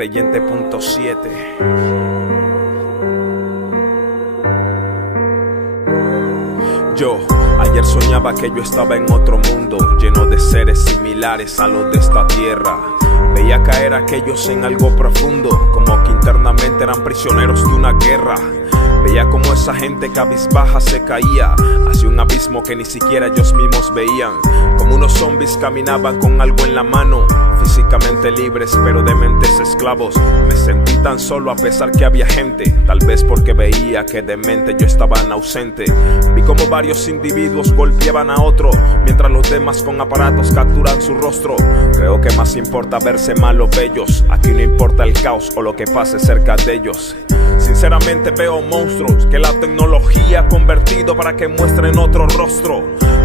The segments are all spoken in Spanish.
Creyente.7. Yo ayer soñaba que yo estaba en otro mundo, lleno de seres similares a los de esta tierra. Veía caer a aquellos en algo profundo, como que internamente eran prisioneros de una guerra. Veía como esa gente cabizbaja se caía hacia un abismo que ni siquiera ellos mismos veían. Como unos zombies caminaban con algo en la mano, físicamente libres pero de mentes esclavos. Me sentí tan solo a pesar que había gente, tal vez porque veía que de mente yo estaba ausente. Vi como varios individuos golpeaban a otro, mientras los demás con aparatos capturan su rostro. Creo que más importa verse mal o bellos, aquí no importa el caos o lo que pase cerca de ellos. Sinceramente veo monstruos que la tecnología ha convertido para que muestren otro rostro.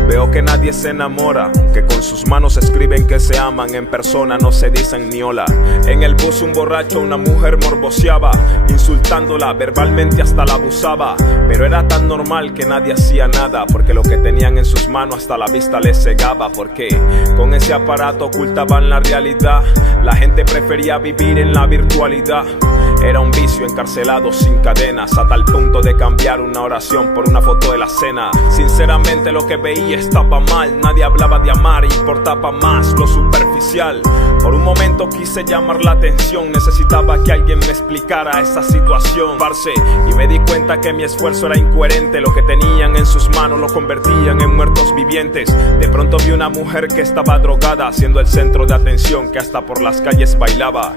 Veo que nadie se enamora, que con sus manos escriben que se aman, en persona no se dicen ni hola. En el bus un borracho una mujer morboseaba, insultándola, verbalmente hasta la abusaba. Pero era tan normal que nadie hacía nada, porque lo que tenían en sus manos hasta la vista les cegaba. Porque con ese aparato ocultaban la realidad, la gente prefería vivir en la virtualidad. Era un vicio encarcelado sin cadenas, a tal punto de cambiar una oración por una foto de la cena. Sinceramente lo que veía estaba mal, nadie hablaba de amar, importaba más lo superficial. Por un momento quise llamar la atención, necesitaba que alguien me explicara esa situación, parce. Y me di cuenta que mi esfuerzo era incoherente, lo que tenían en sus manos lo convertían en muertos vivientes. De pronto vi una mujer que estaba drogada, siendo el centro de atención, que hasta por las calles bailaba.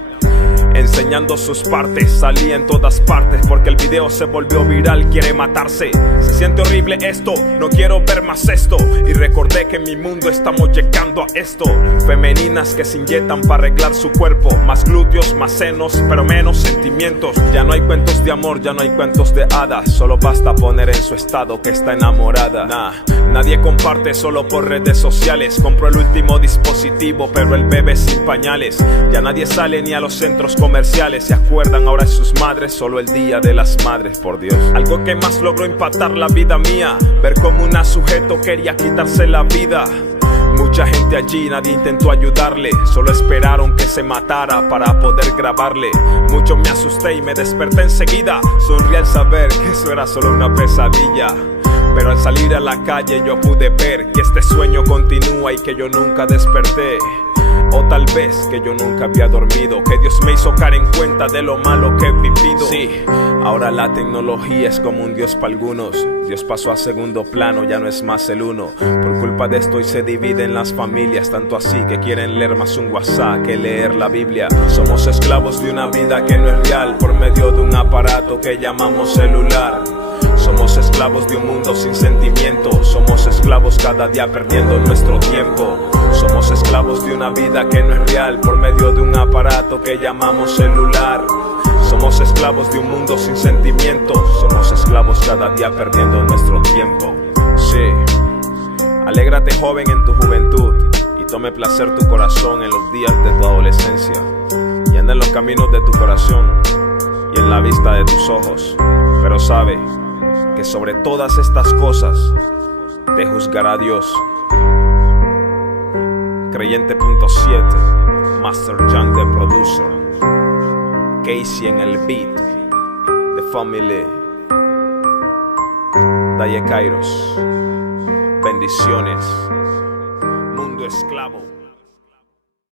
Enseñando sus partes, salía en todas partes porque el video se volvió viral, quiere matarse. Se siente horrible esto, no quiero ver más esto. Y recordé que en mi mundo estamos llegando a esto. Femeninas que se inyectan para arreglar su cuerpo, más glúteos, más senos, pero menos sentimientos. Ya no hay cuentos de amor, ya no hay cuentos de hadas, solo basta poner en su estado que está enamorada. Nadie comparte solo por redes sociales. Compró el último dispositivo pero el bebé sin pañales. Ya nadie sale ni a los centros comerciales, se acuerdan ahora de sus madres, solo el día de las madres, por Dios. Algo que más logró impactar la vida mía, ver cómo una sujeto quería quitarse la vida. Mucha gente allí, nadie intentó ayudarle, solo esperaron que se matara para poder grabarle. Mucho me asusté y me desperté enseguida, sonrí al saber que eso era solo una pesadilla. Pero al salir a la calle yo pude ver que este sueño continúa y que yo nunca desperté. O tal vez que yo nunca había dormido, que Dios me hizo caer en cuenta de lo malo que he vivido. Sí, ahora la tecnología es como un Dios para algunos. Dios pasó a segundo plano, ya no es más el uno. Por culpa de esto hoy se dividen las familias, tanto así que quieren leer más un WhatsApp que leer la Biblia. Somos esclavos de una vida que no es real, por medio de un aparato que llamamos celular. Somos esclavos de un mundo sin sentimiento, somos esclavos cada día perdiendo nuestro tiempo. Somos esclavos de una vida que no es real, por medio de un aparato que llamamos celular. Somos esclavos de un mundo sin sentimiento, somos esclavos cada día perdiendo nuestro tiempo. Sí, alégrate joven en tu juventud y tome placer tu corazón en los días de tu adolescencia. Y anda en los caminos de tu corazón y en la vista de tus ojos. Pero sabe que sobre todas estas cosas te juzgará Dios. Creyente.7, Master Jan the Producer, Casey en el beat, The Family, Daye Kairos. Bendiciones, mundo esclavo.